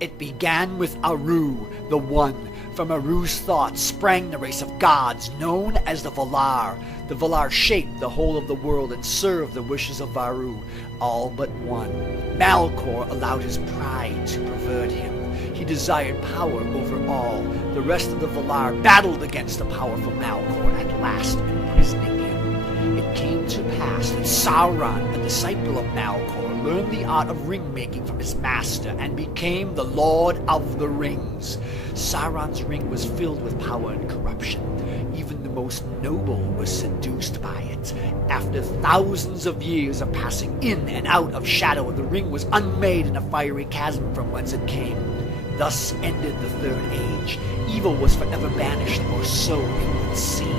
It began with Aru, the One. From Aru's thoughts sprang the race of gods known as the Valar. The Valar shaped the whole of the world and served the wishes of Varu, all but one. Malcor allowed his pride to pervert him. He desired power over all. The rest of the Valar battled against the powerful Malcor, at last imprisoning him. It came to pass that Sauron, a disciple of Malcor, learned the art of ring-making from his master and became the Lord of the Rings. Sauron's ring was filled with power and corruption. Even the most noble were seduced by it. After thousands of years of passing in and out of shadow, the ring was unmade in a fiery chasm from whence it came. Thus ended the Third Age. Evil was forever banished, or so it would seem.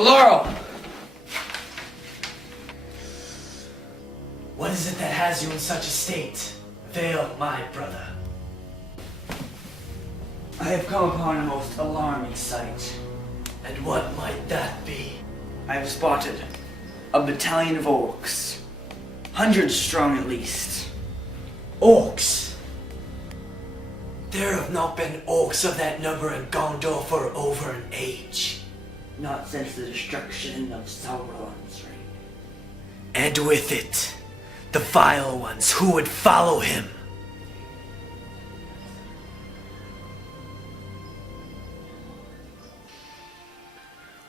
Laurel! What is it that has you in such a state? Vale, my brother. I have come upon a most alarming sight. And what might that be? I have spotted a battalion of orcs. 100 strong at least. Orcs? There have not been orcs of that number in Gondor for over an age. Not since the destruction of Sauron's reign. And with it, the vile ones who would follow him.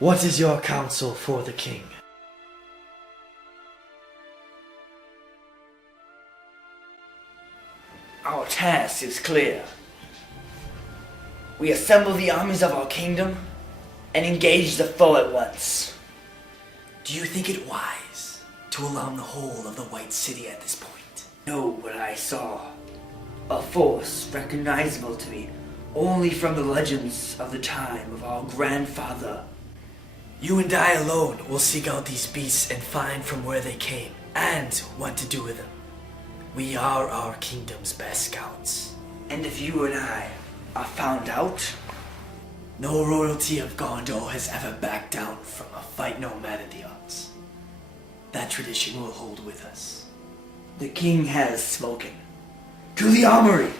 What is your counsel for the king? Our task is clear. We assemble the armies of our kingdom and engage the foe at once. Do you think it wise to alarm the whole of the White City at this point? Know what I saw. A force recognizable to me only from the legends of the time of our grandfather. You and I alone will seek out these beasts and find from where they came, and what to do with them. We are our kingdom's best scouts. And if you and I are found out, No royalty of Gondor has ever backed down from a fight no matter the odds. That tradition will hold with us. the king has spoken. To the armory!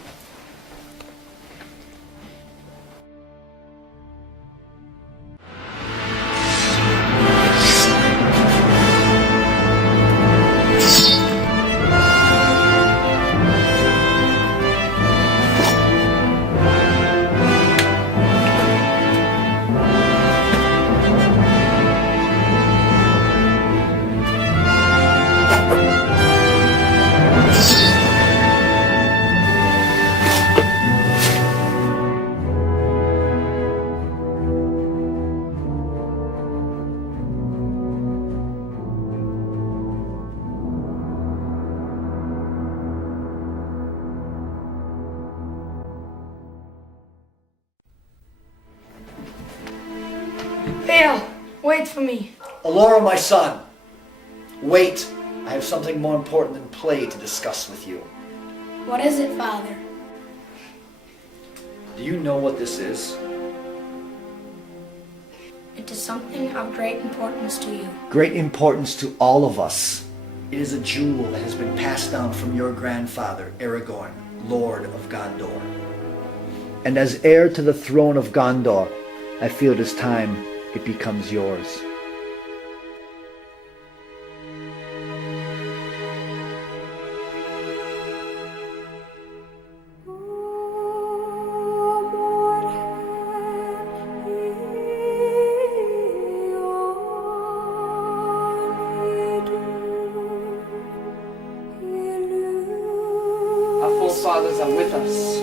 Vale, wait for me. Alora, my son, wait. I have something more important than play to discuss with you. What is it, Father? Do you know what this is? It is something of great importance to you. Great importance to all of us. It is a jewel that has been passed down from your grandfather, Aragorn, Lord of Gondor. And as heir to the throne of Gondor, I feel it is time it becomes yours. Our forefathers are with us.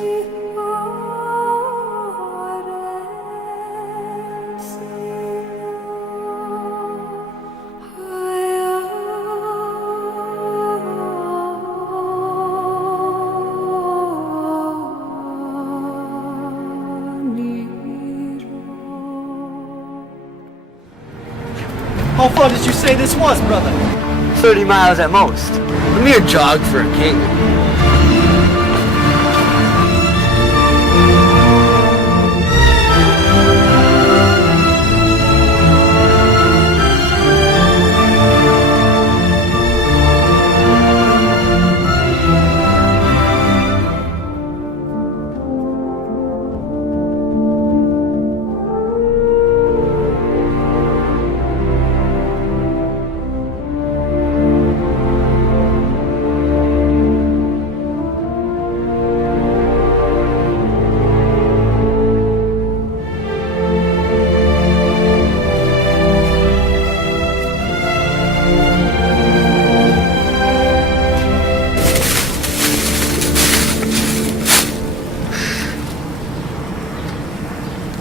How far did you say this was, brother? 30 miles at most. A mere jog for a king.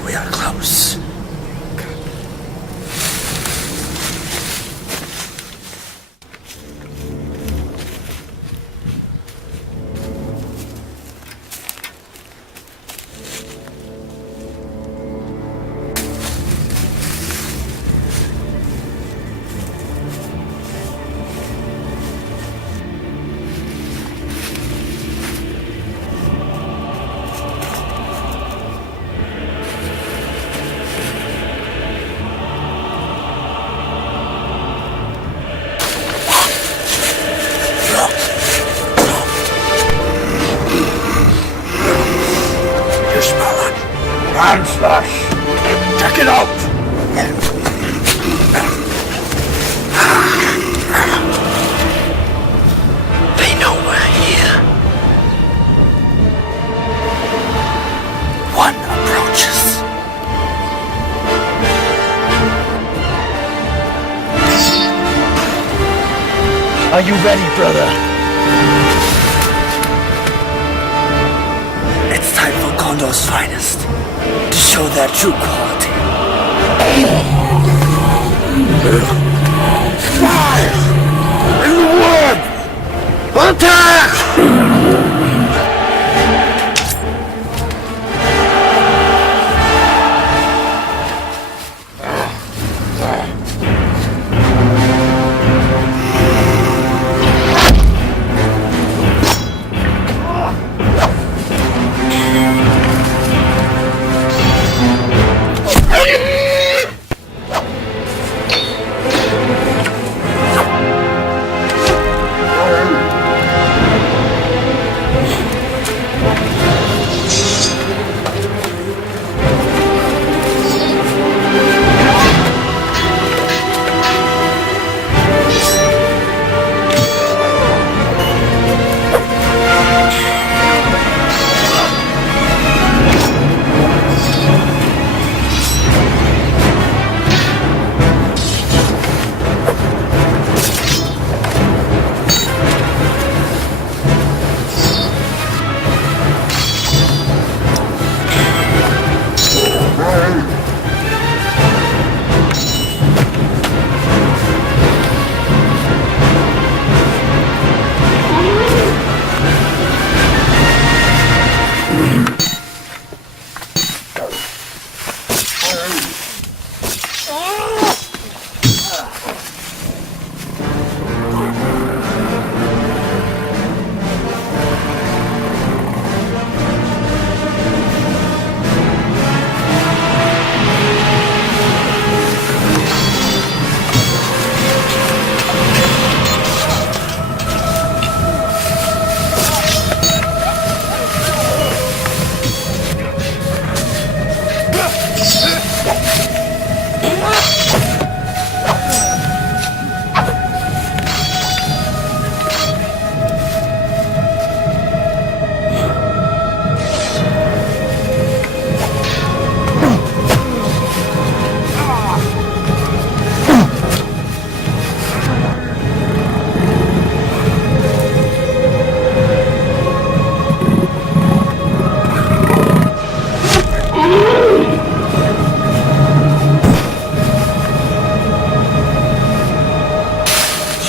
We are close. Hand slash! Check it out! They know we're here. One approaches. Are you ready, brother? It's time for Gondor's finest to show their true quality. Fire! In the wood! Attack!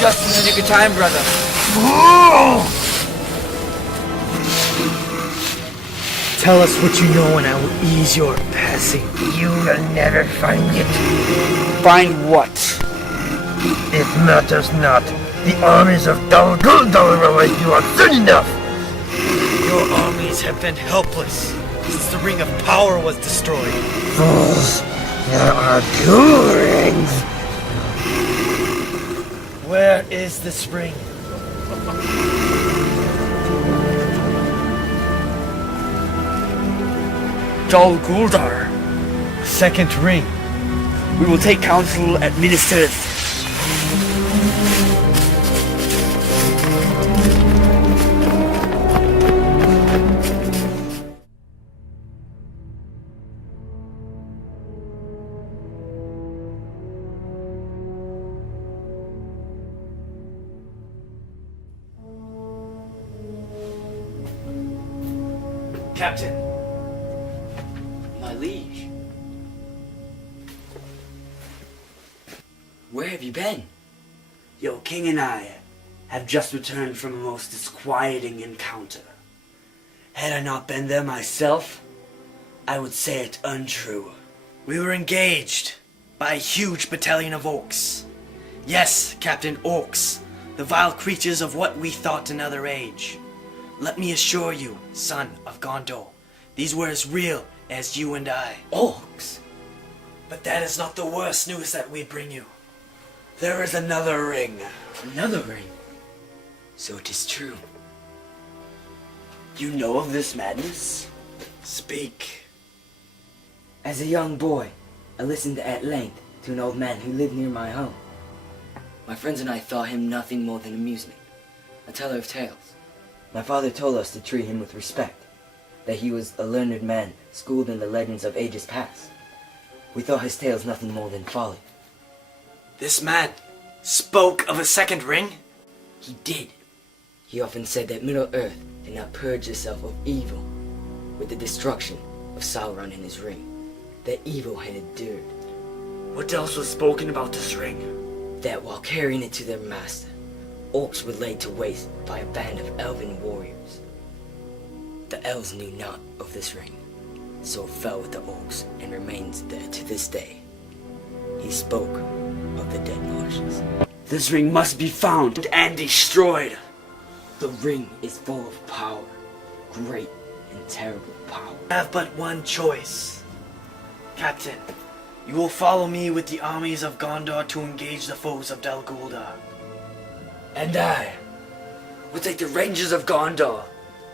just in the nick of time, brother. Tell us what you know and I will ease your passing. You will never find it. Find what? It matters not. The armies of Dal Guldur will await you soon enough. Your armies have been helpless since the Ring of Power was destroyed. Fools, there are two rings. Where is this ring? Dal Guldur. Second ring. We will take counsel at Minas Tirith. Captain. My liege. Where have you been? Your king and I have just returned from a most disquieting encounter. Had I not been there myself, I would say it untrue. We were engaged by a huge battalion of orcs. Yes, Captain, orcs, the vile creatures of what we thought another age. Let me assure you, son of Gondor, these were as real as you and I. Orcs? But that is not the worst news that we bring you. There is another ring. Another ring. So it is true. You know of this madness? Speak. As a young boy, I listened at length to an old man who lived near my home. My friends and I thought him nothing more than amusement, a teller of tales. My father told us to treat him with respect, that he was a learned man schooled in the legends of ages past. We thought his tales nothing more than folly. This man spoke of a second ring? He did. He often said that Middle-earth did not purge itself of evil with the destruction of Sauron and his ring, that evil had endured. What else was spoken about this ring? That while carrying it to their master, orcs were laid to waste by a band of elven warriors. The elves knew not of this ring, so it fell with the orcs and remains there to this day. He spoke of the dead marshes. This ring must be found and destroyed. The ring is full of power, great and terrible power. I have but one choice. Captain, you will follow me with the armies of Gondor to engage the foes of Dal Guldur. And I will take the rangers of Gondor,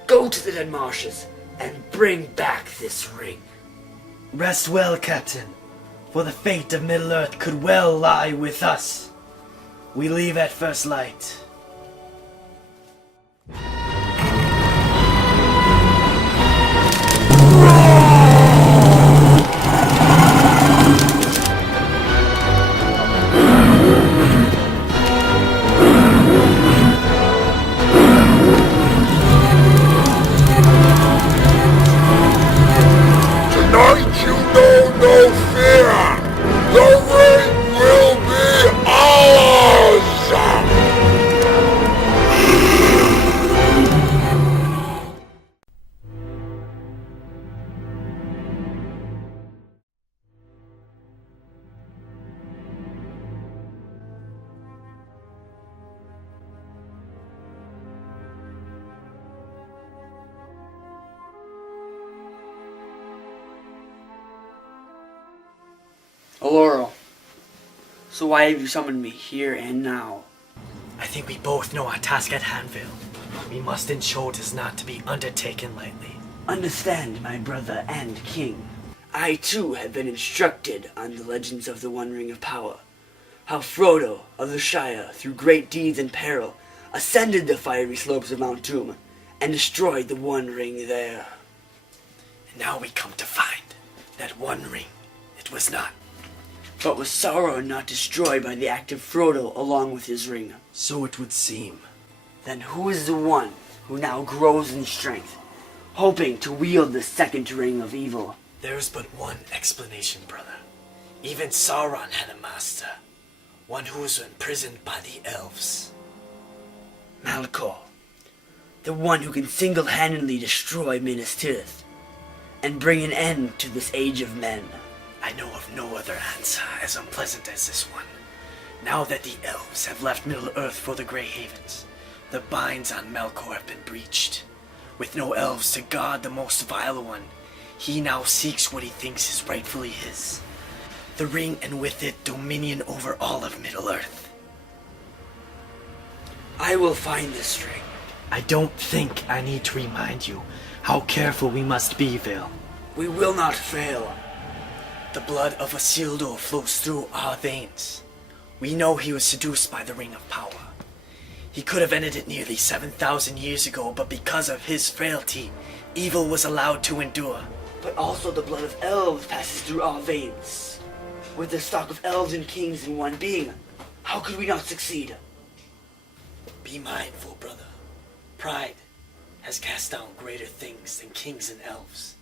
go to the dead marshes, and bring back this ring. Rest well, Captain, for the fate of Middle-earth could well lie with us. We leave at first light. Tonight you know no fear. The ring will be ours. Laurel, so why have you summoned me here and now? I think we both know our task at Fanfilm. We must ensure it is not to be undertaken lightly. Understand, my brother and king. I too have been instructed on the legends of the One Ring of Power. How Frodo of the Shire, through great deeds and peril, ascended the fiery slopes of Mount Doom and destroyed the One Ring there. And now we come to find that one ring it was not. But was Sauron not destroyed by the act of Frodo along with his ring? So it would seem. Then who is the one who now grows in strength, hoping to wield the second ring of evil? There is but one explanation, brother. Even Sauron had a master, one who was imprisoned by the elves. Malkor, the one who can single-handedly destroy Minas Tirith and bring an end to this age of men. I know of no other answer as unpleasant as this one. Now that the elves have left Middle-earth for the Grey Havens, the binds on Malkor have been breached. With no elves to guard the most vile one, he now seeks what he thinks is rightfully his. The ring, and with it, dominion over all of Middle-earth. I will find this ring. I don't think I need to remind you how careful we must be, Vale. We will not fail. The blood of Isildur flows through our veins. We know he was seduced by the Ring of Power. He could have ended it nearly 7,000 years ago, but because of his frailty, evil was allowed to endure. But also the blood of elves passes through our veins. With the stock of elves and kings in one being, how could we not succeed? Be mindful, brother. Pride has cast down greater things than kings and elves.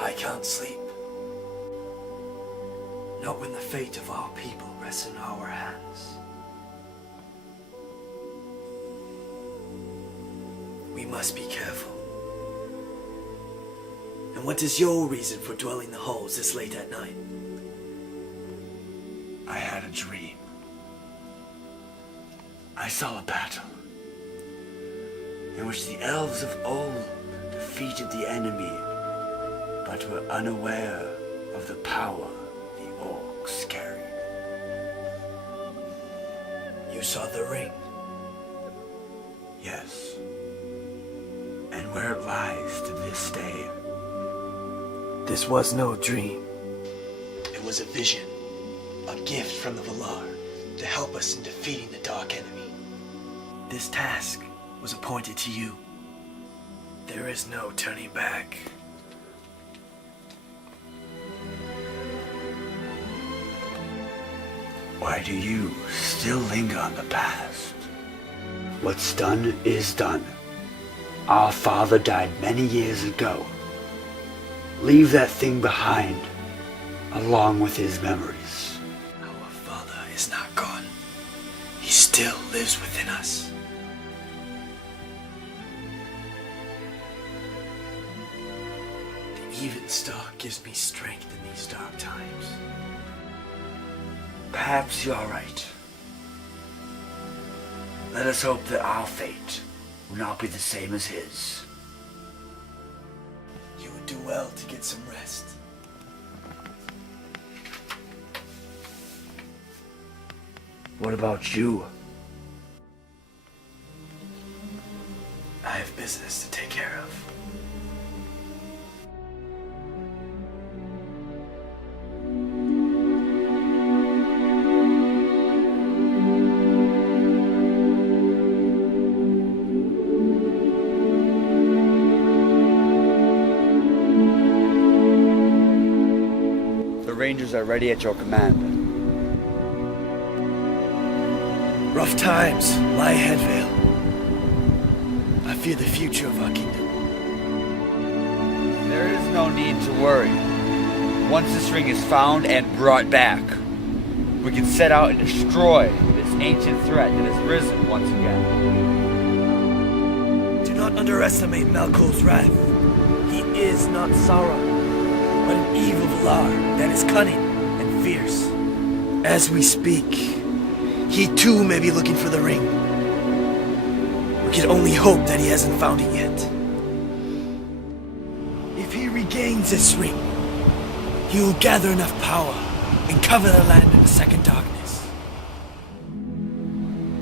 I can't sleep. Not when the fate of our people rests in our hands. We must be careful. And what is your reason for dwelling the halls this late at night? I had a dream. I saw a battle in which the elves of old defeated the enemy, but were unaware of the power the orcs carried. You saw the ring? Yes. And where it lies to this day. This was no dream. It was a vision, a gift from the Valar to help us in defeating the Dark Enemy. This task was appointed to you. There is no turning back. Why do you still linger on the past? What's done is done. Our father died many years ago. Leave that thing behind, along with his memories. Our father is not gone. He still lives within us. The even star gives me strength in these dark times. Perhaps you're right. Let us hope that our fate will not be the same as his. You would do well to get some rest. What about you? I have business to take care of. Rangers are ready at your command. Rough times lie ahead, Vale. I fear the future of our kingdom. There is no need to worry. Once this ring is found and brought back, we can set out and destroy this ancient threat that has risen once again. Do not underestimate Malcolm's wrath. He is not Sauron, but an evil Valar that is cunning and fierce. As we speak, he too may be looking for the ring. We can only hope that he hasn't found it yet. If he regains this ring, he will gather enough power and cover the land in a second darkness.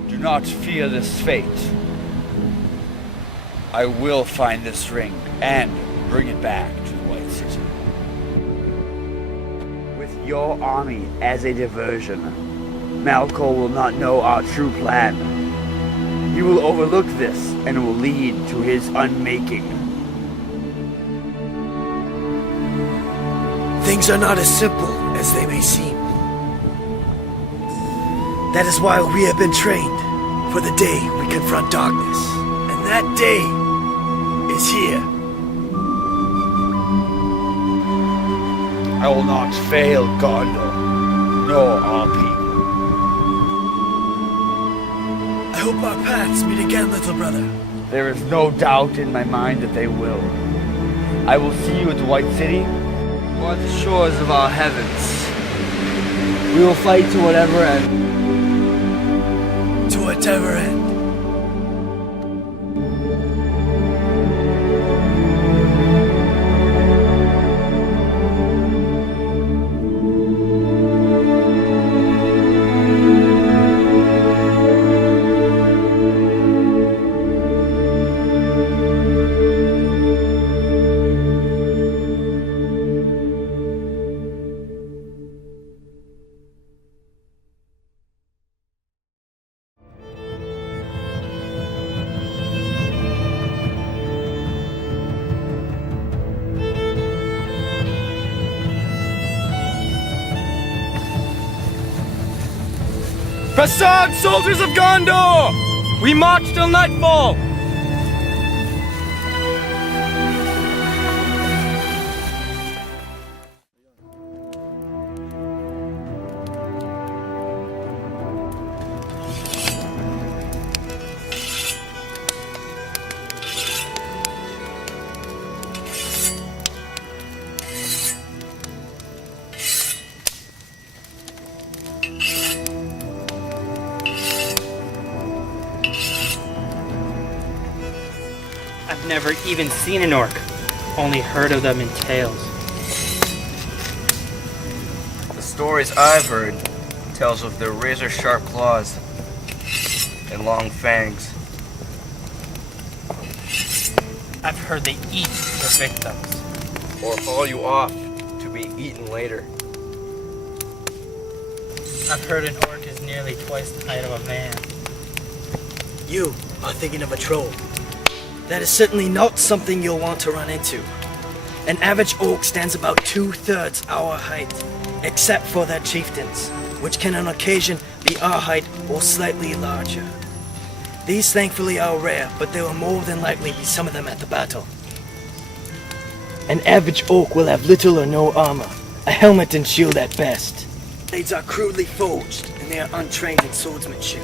Do not fear this fate. I will find this ring and bring it back to the White City. With your army as a diversion, Malkor will not know our true plan. He will overlook this and will lead to his unmaking. Things are not as simple as they may seem. That is why we have been trained for the day we confront darkness. And that day is here. I will not fail Gondor, nor our people. I hope our paths meet again, little brother. There is no doubt in my mind that they will. I will see you at the White City, or at the shores of our heavens. We will fight to whatever end. To whatever end. Press on, soldiers of Gondor! We march till nightfall! I've never even seen an orc, only heard of them in tales. The stories I've heard tells of their razor-sharp claws and long fangs. I've heard they eat their victims. Or haul you off to be eaten later. I've heard an orc is nearly twice the height of a man. You are thinking of a troll. That is certainly not something you'll want to run into. An average orc stands about 2/3 our height, except for their chieftains, which can on occasion be our height or slightly larger. These thankfully are rare, but there will more than likely be some of them at the battle. An average orc will have little or no armor, a helmet and shield at best. Blades are crudely forged, and they are untrained in swordsmanship.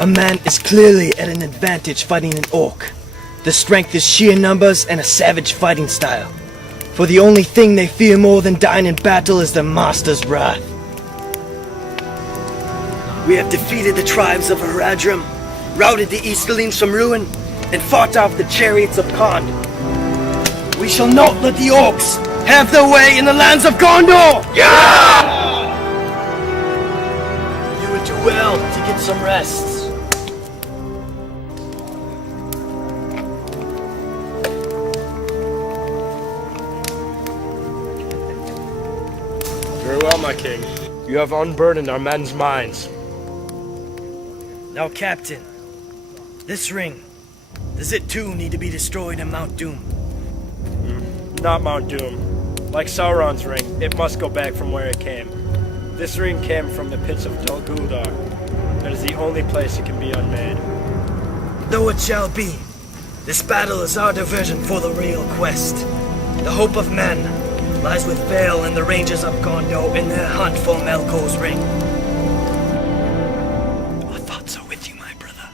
A man is clearly at an advantage fighting an orc. The strength is sheer numbers and a savage fighting style. For the only thing they fear more than dying in battle is their master's wrath. We have defeated the tribes of Haradrim, routed the Easterlings from ruin, and fought off the chariots of Khand. We shall not let the orcs have their way in the lands of Gondor! Yeah! You would do well to get some rest. Very well, my king. You have unburdened our men's minds. Now, Captain, this ring, does it too need to be destroyed in Mount Doom? Not Mount Doom. Like Sauron's ring, it must go back from where it came. This ring came from the pits of Dol Guldur. That is the only place it can be unmade. Though it shall be, this battle is our diversion for the real quest. The hope of men lies with Vale and the Rangers of Gondor in their hunt for Melkor's ring. Our thoughts are with you, my brother.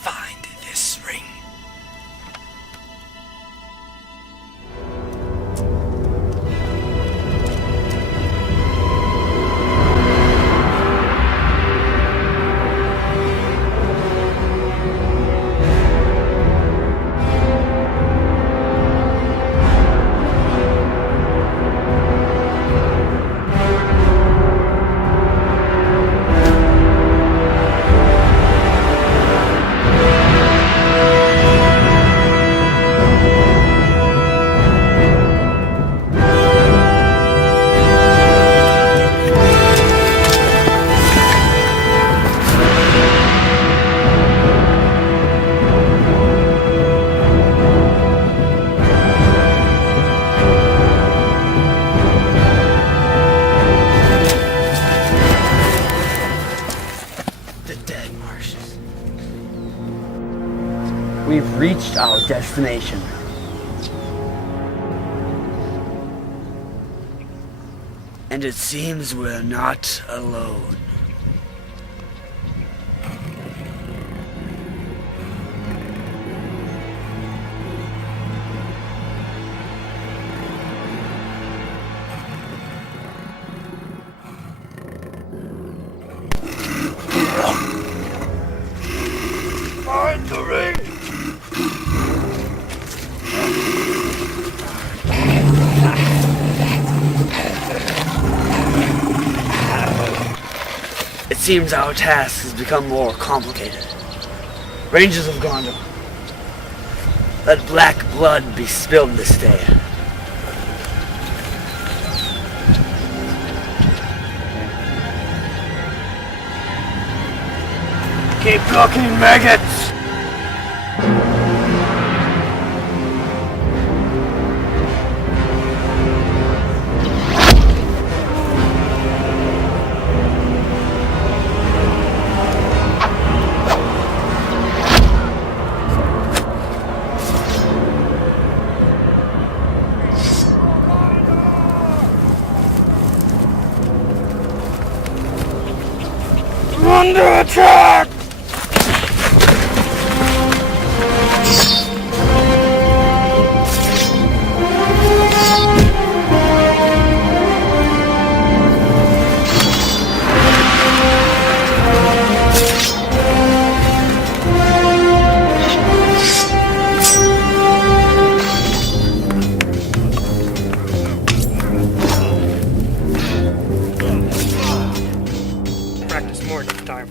Find this ring. We've reached our destination. And it seems we're not alone. Find the ring! It seems our task has become more complicated. Rangers of Gondor, let black blood be spilled this day. Keep looking, maggots! Under attack! Practice more next time.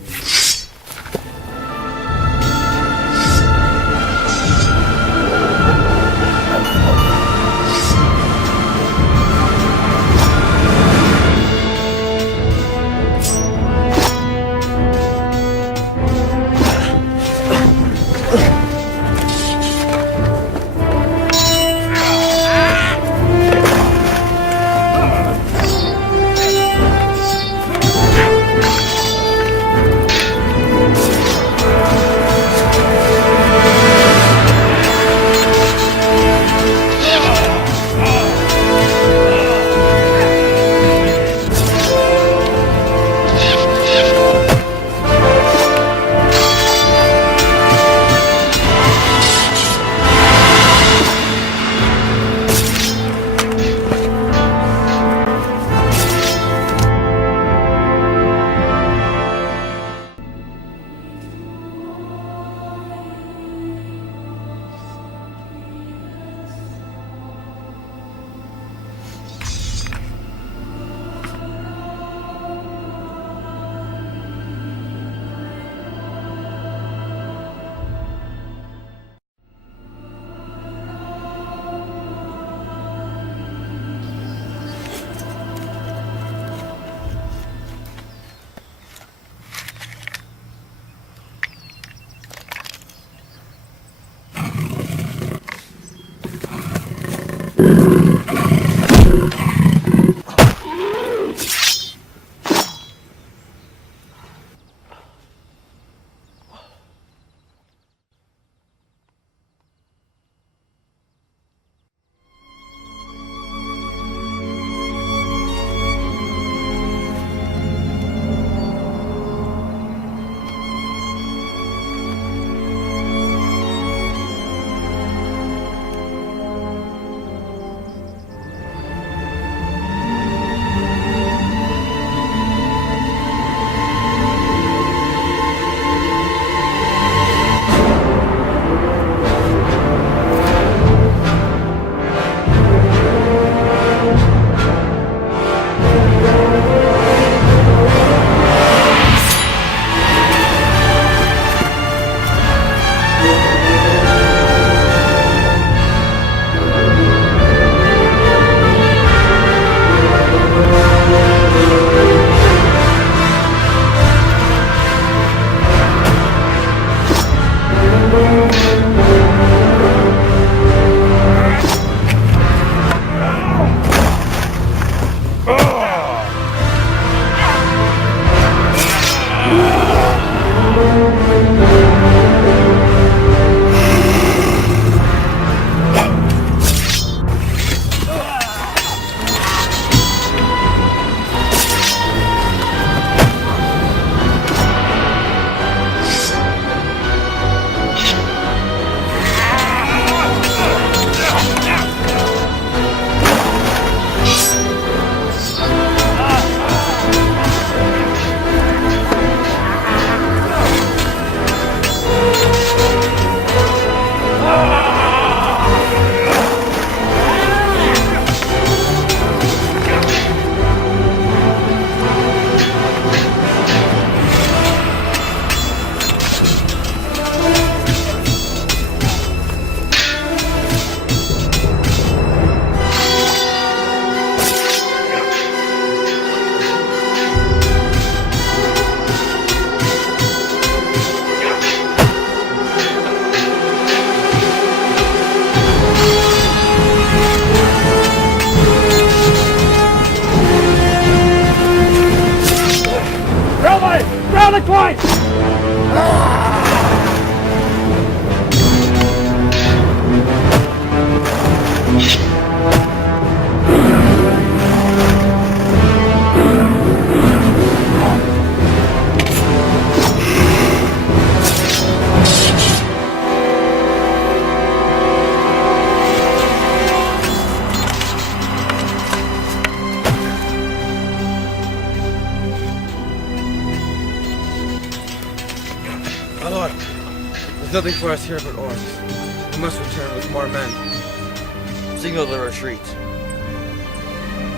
My lord, there's nothing for us here but orcs. We must return with more men. Signal the retreat.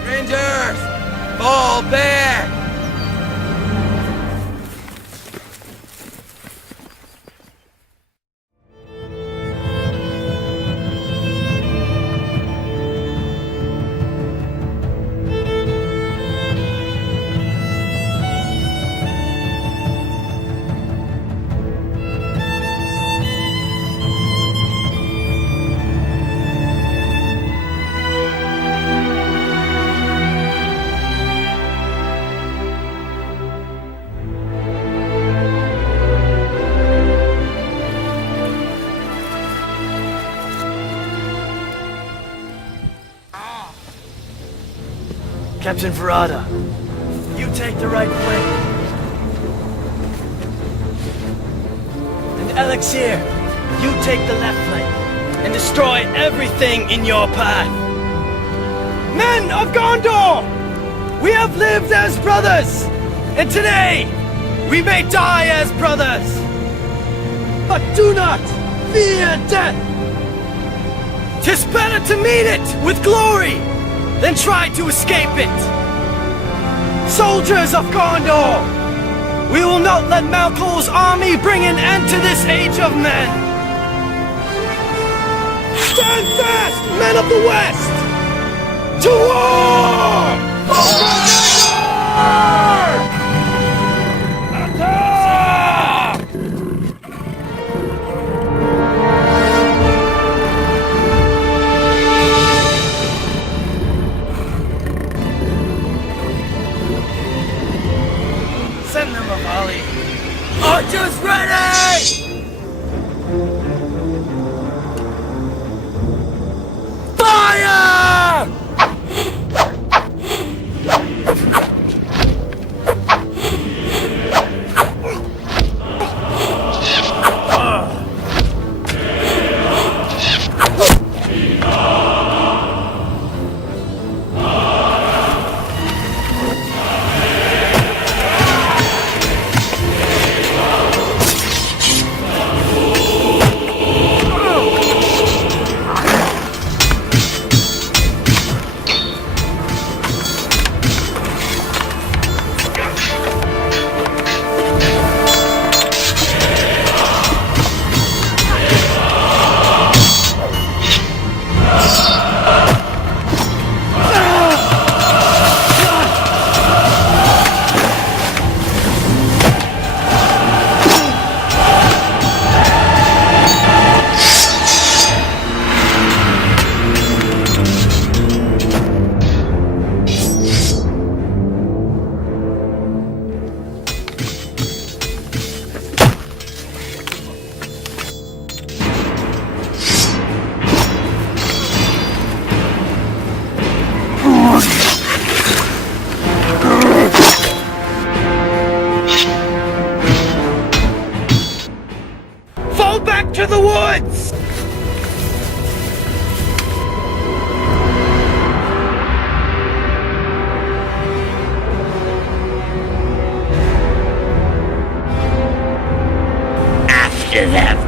Rangers! Fall back! Captain Verada, you take the right flank. And Elixir, you take the left flank and destroy everything in your path. Men of Gondor, we have lived as brothers, and today we may die as brothers. But do not fear death. 'Tis better to meet it with glory then try to escape it! Soldiers of Gondor! We will not let Malcol's army bring an end to this age of men! Stand fast, men of the West! To war! Attack! Send them a volley. Archers ready! Fire! Fall back to the woods! After them!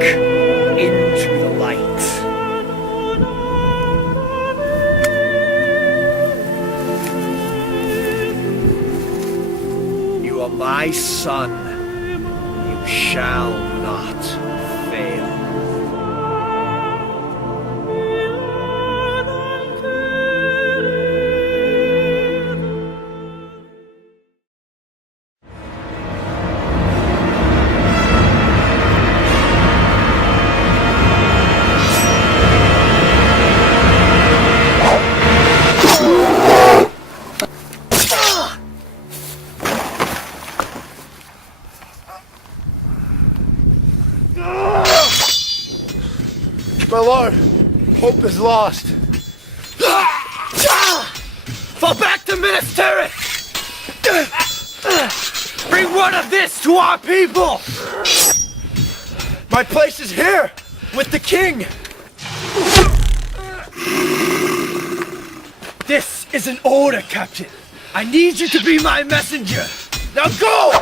into the light. You are my son. You shall not fail. My lord, hope is lost. Fall back to Minas Tirith! Bring one of this to our people! My place is here, with the king. This is an order, Captain. I need you to be my messenger. Now go!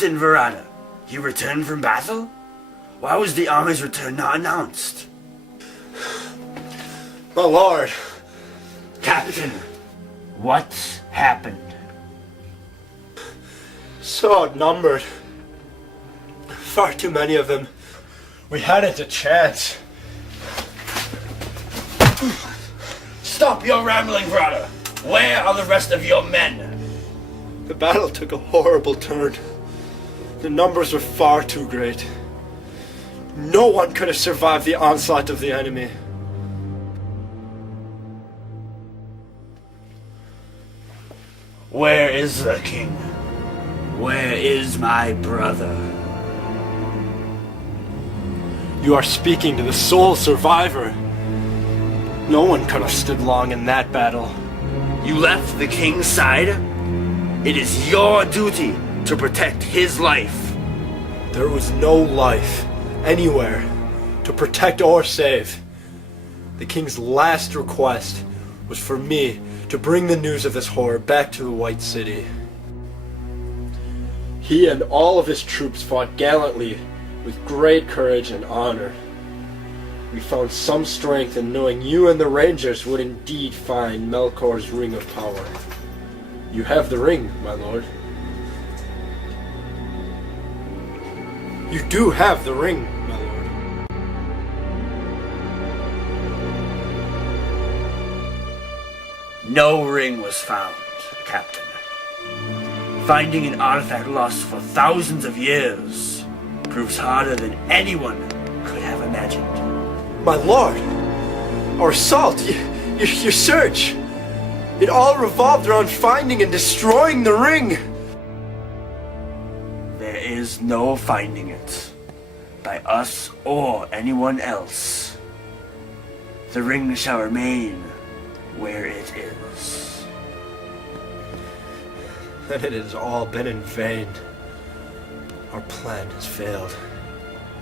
Captain Verada, you returned from battle? Why was the army's return not announced? My lord. Captain, what happened? So outnumbered. Far too many of them. We hadn't a chance. Stop your rambling, Verada! Where are the rest of your men? The battle took a horrible turn. The numbers were far too great. No one could have survived the onslaught of the enemy. Where is the king? Where is my brother? You are speaking to the sole survivor. No one could have stood long in that battle. You left the king's side? It is your duty to protect his life. There was no life anywhere to protect or save. The king's last request was for me to bring the news of this horror back to the White City. He and all of his troops fought gallantly with great courage and honor. we found some strength in knowing you and the Rangers would indeed find Melkor's Ring of Power. You have the ring, my lord. You do have the ring, my lord. No ring was found, Captain. Finding an artifact lost for thousands of years proves harder than anyone could have imagined. My lord, our assault, your search, it all revolved around finding and destroying the ring. There is no finding it, by us or anyone else. The ring shall remain where it is. Then it has all been in vain. Our plan has failed.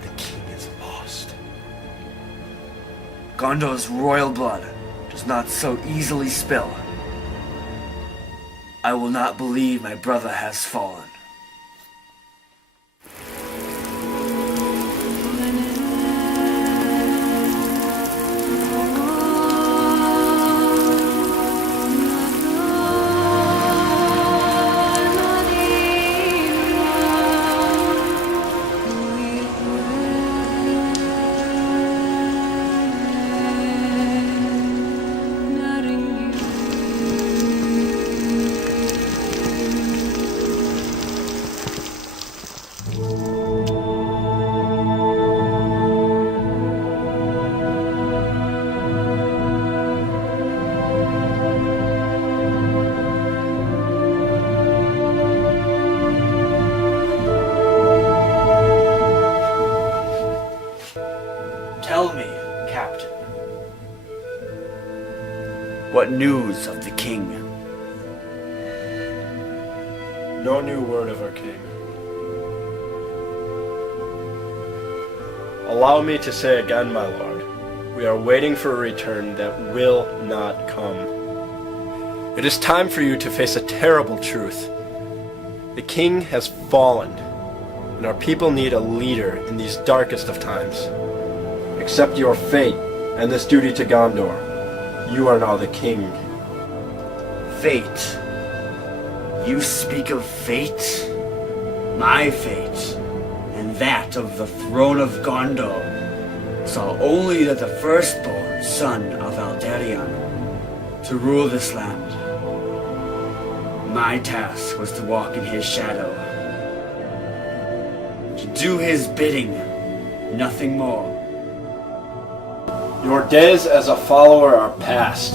The king is lost. Gondor's royal blood does not so easily spill. I will not believe my brother has fallen. Tell me, Captain, what news of the king? No new word of our king. Allow me to say again, my lord, we are waiting for a return that will not come. It is time for you to face a terrible truth. The king has fallen, and our people need a leader in these darkest of times. Accept your fate and this duty to Gondor. You are now the king. Fate? You speak of fate? My fate, and that of the throne of Gondor, saw only that the firstborn son of Aldarion to rule this land. My task was to walk in his shadow, to do his bidding, nothing more. Your days as a follower are past.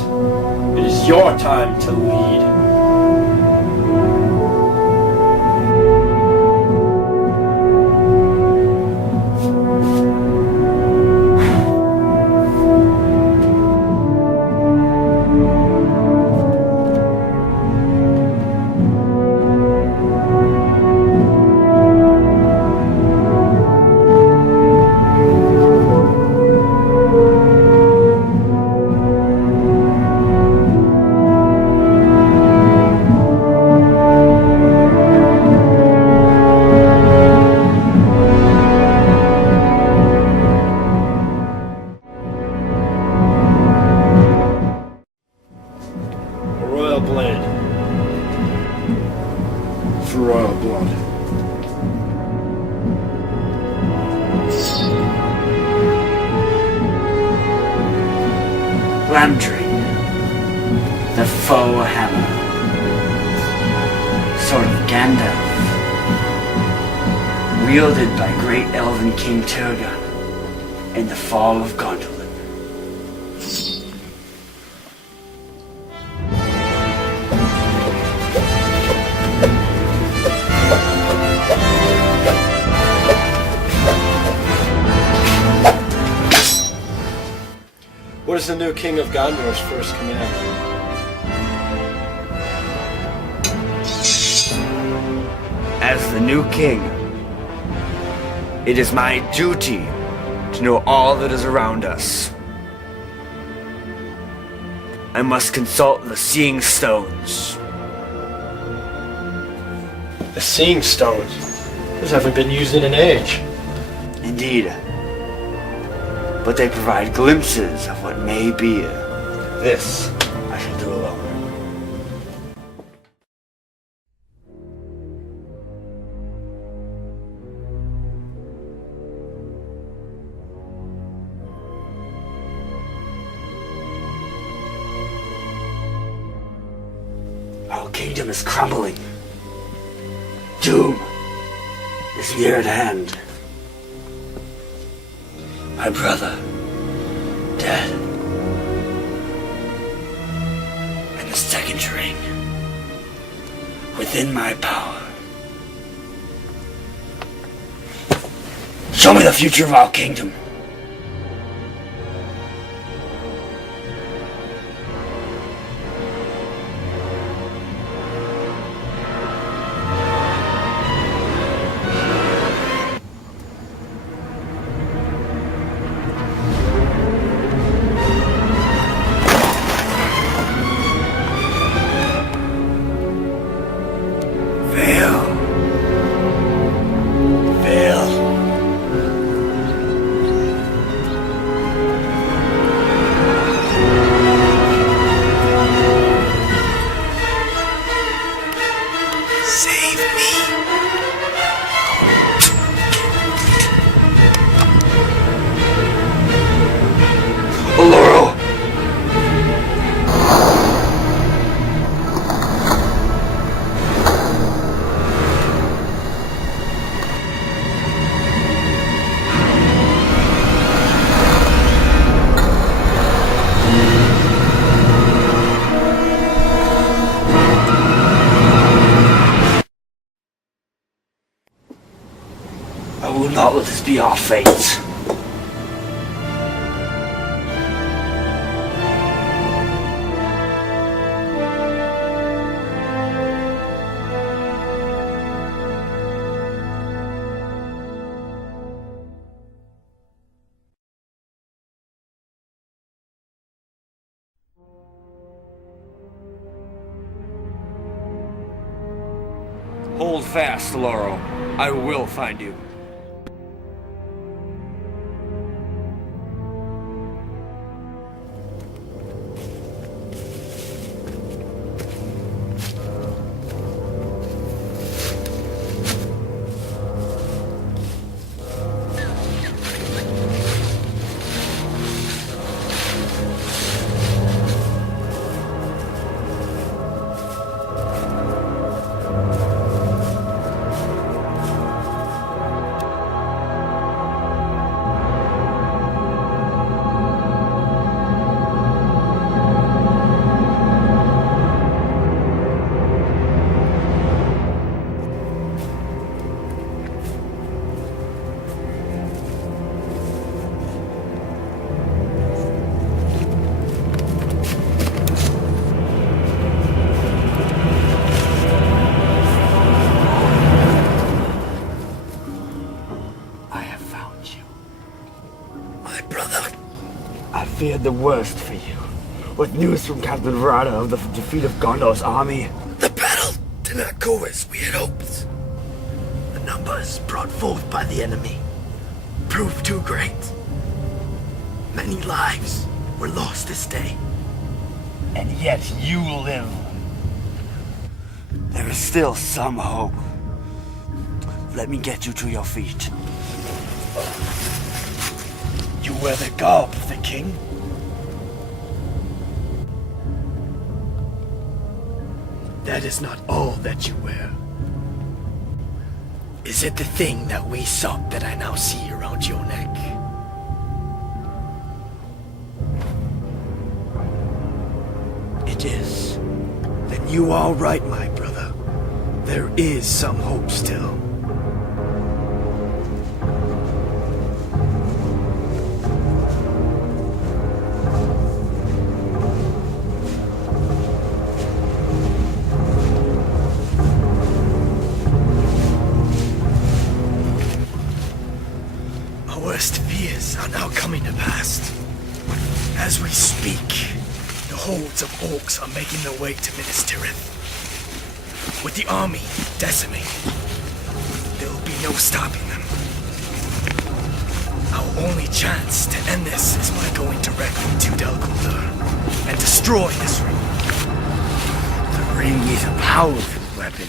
It is your time to lead. Royal blood. Lamdring, the foe hammer, sword of Gandalf, wielded by great elven King Turgon in the fall of Gondolin. What is the new king of Gondor's first command? As the new king, it is my duty to know all that is around us. I must consult the Seeing Stones. The Seeing Stones? Those haven't been used in an age. Indeed. but they provide glimpses of what may be. This I shall do alone. Our kingdom is crumbling. Doom is near at hand. My brother, dead. And the second ring, within my power. Show me the future of our kingdom. I will not let this be our fate. Hold fast, Laurel. I will find you. I feared the worst for you. With news from Captain Verada of the defeat of Gondor's army. The battle did not go as we had hoped. The numbers brought forth by the enemy proved too great. Many lives were lost this day. And yet you live. There is still some hope. Let me get you to your feet. You wear the garb of the king? That is not all that you wear. Is it the thing that we sought that I now see around your neck? It is. Then you are right, my brother. There is some hope still. Our worst fears are now coming to pass. As we speak, the hordes of orcs are making their way to Minas Tirith. With the army decimated, there will be no stopping them. Our only chance to end this is by going directly to Dal Guldur and destroy this ring. The ring is a powerful weapon.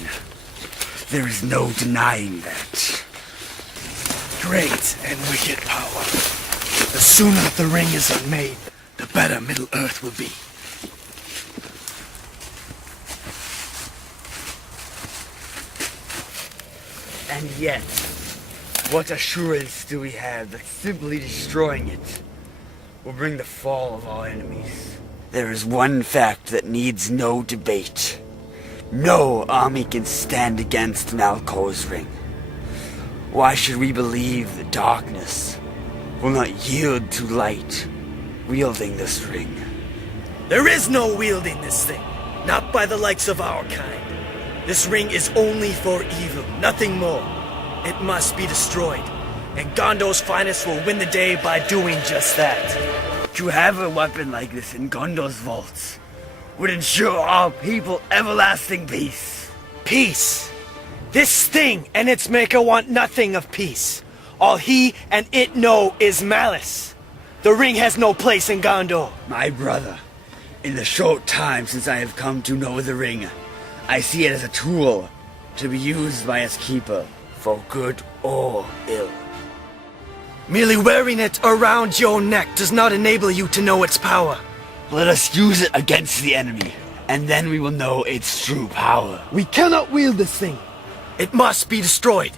There is no denying that. Great and wicked power. The sooner the ring is unmade, the better Middle-earth will be. And yet, what assurance do we have that simply destroying it will bring the fall of our enemies? There is one fact that needs no debate. No army can stand against Nalkor's ring. Why should we believe the darkness will not yield to light wielding this ring? There is no wielding this thing, not by the likes of our kind. This ring is only for evil, nothing more. It must be destroyed, and Gondor's finest will win the day by doing just that. To have a weapon like this in Gondor's vaults would ensure our people everlasting peace. Peace? This thing and its maker want nothing of peace. All he and it know is malice. The ring has no place in Gondor. My brother, in the short time since I have come to know the ring, I see it as a tool to be used by its keeper for good or ill. Merely wearing it around your neck does not enable you to know its power. Let us use it against the enemy, and then we will know its true power. We cannot wield this thing. It must be destroyed.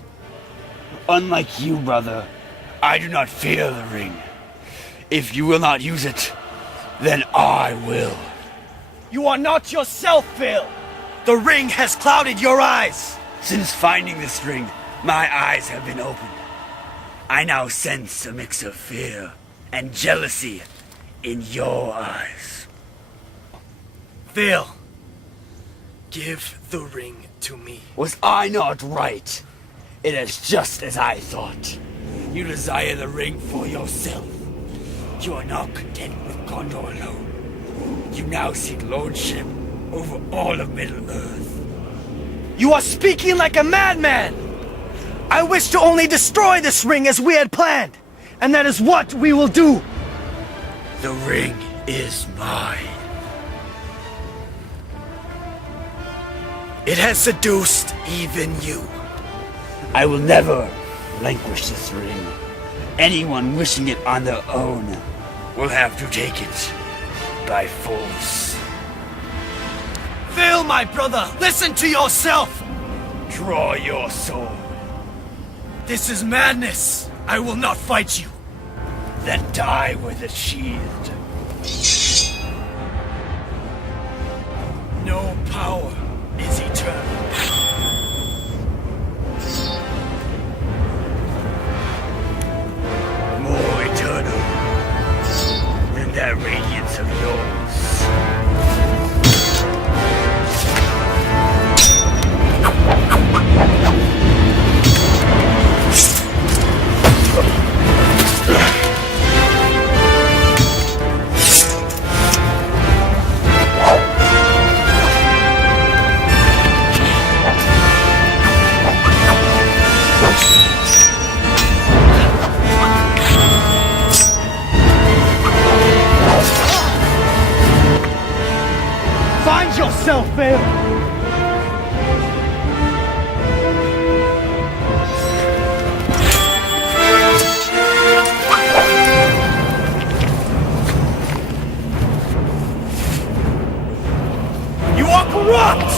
Unlike you, brother, I do not fear the ring. If you will not use it, then I will. You are not yourself, Phil. The ring has clouded your eyes. Since finding this ring, my eyes have been opened. I now sense a mix of fear and jealousy in your eyes. Phil, give the ring to me. Was I not right? It is just as I thought. You desire the ring for yourself. You are not content with Gondor alone. You now seek lordship over all of Middle-earth. You are speaking like a madman! I wish to only destroy this ring as we had planned, and that is what we will do! The ring is mine. It has seduced even you. I will never relinquish this ring. Anyone wishing it on their own will have to take it by force. Phil, my brother, listen to yourself! Draw your sword. This is madness. I will not fight you. Then die with it sheathed. No power is eternal. More eternal than that radiance of yours. Find yourself, Phil! You are corrupt!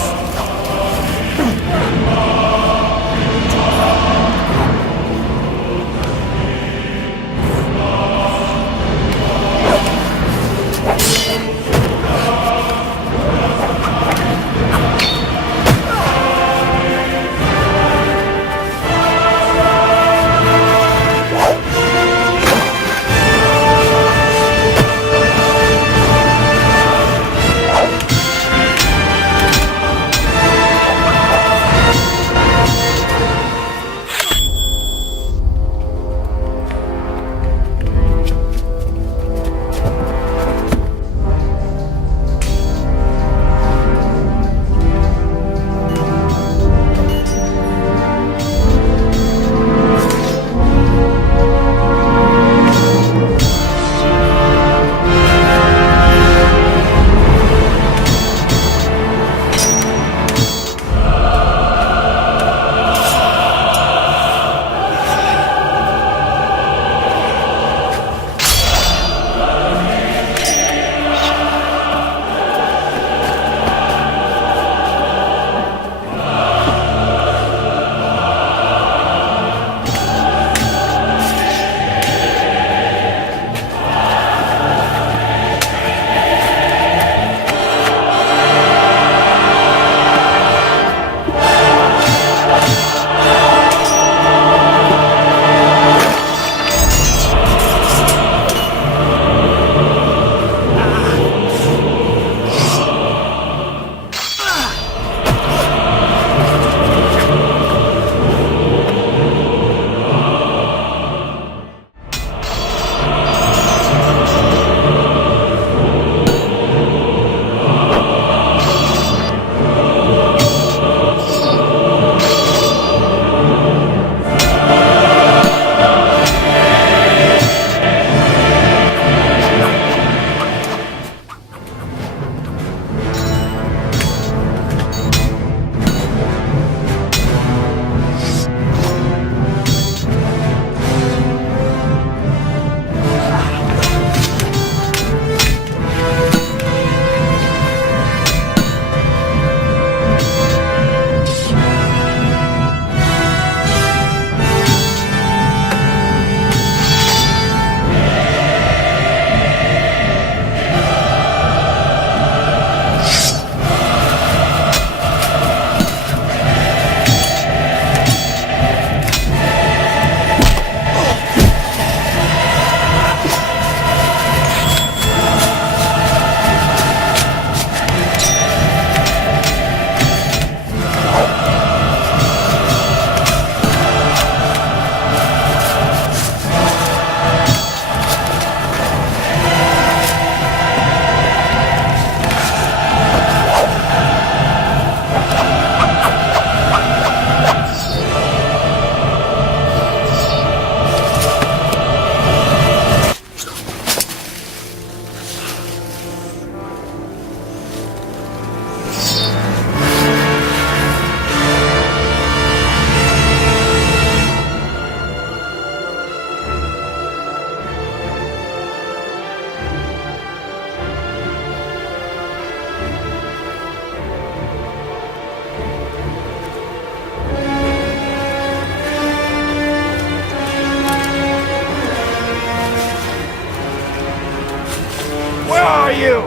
are you?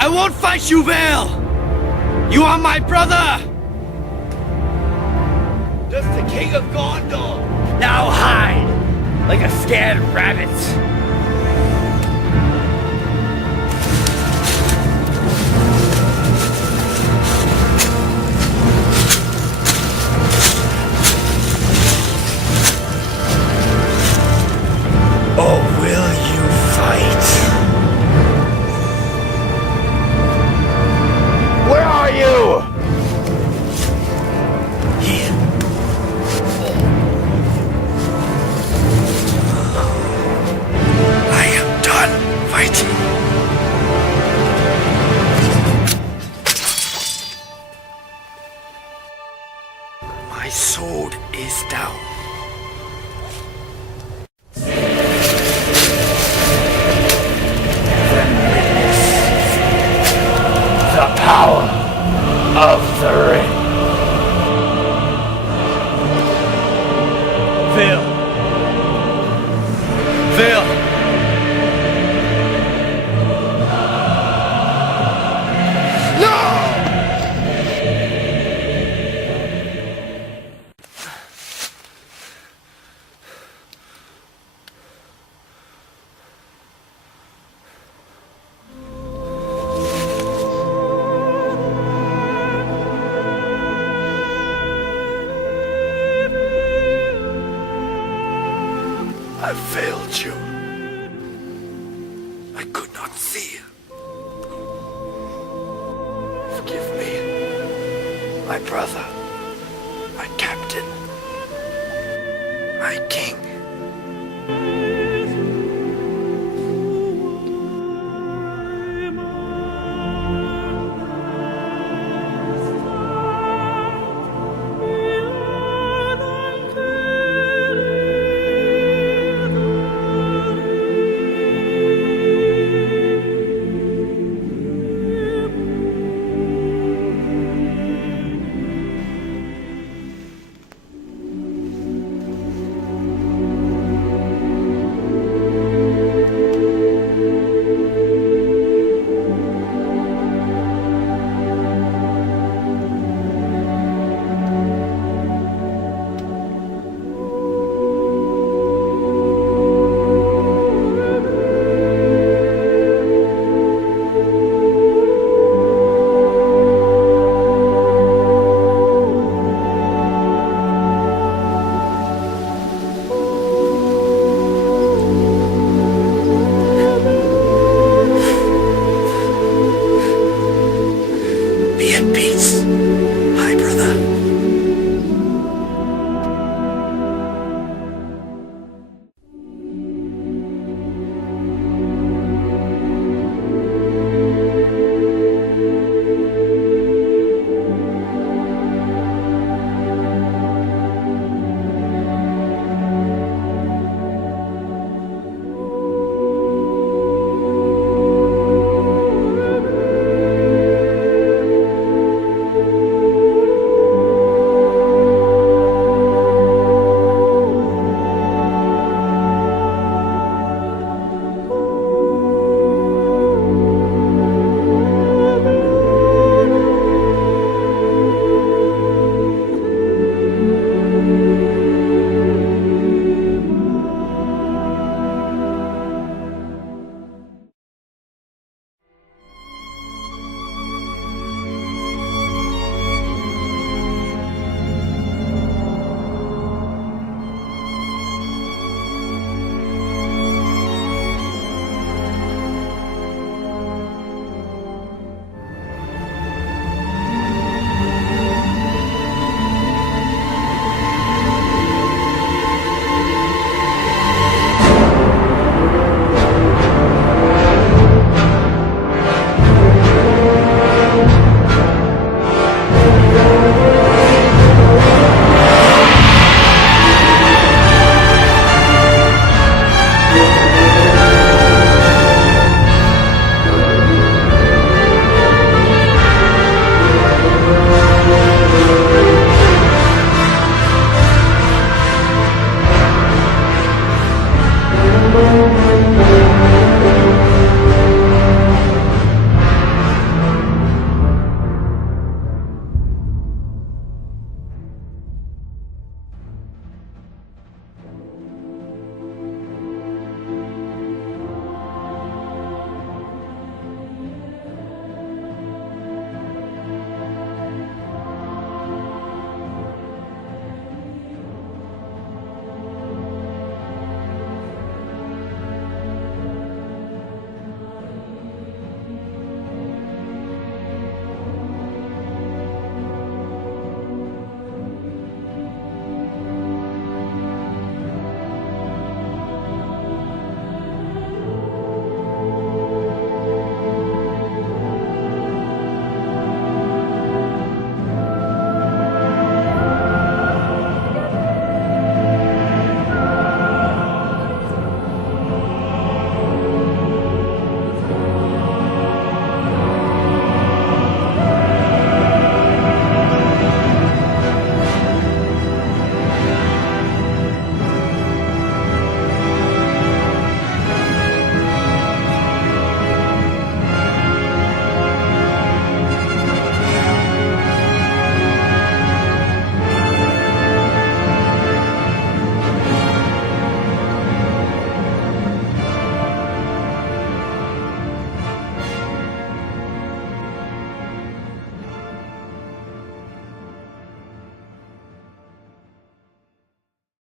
I won't fight you, Vale! You are my brother! Does the King of Gondor now hide like a scared rabbit? Or will you fight? Where are you? Here. I am done fighting. My sword is down. The power of the ring. Vale. Vale. I failed you. I could not see. Forgive me, my brother, my captain, my king.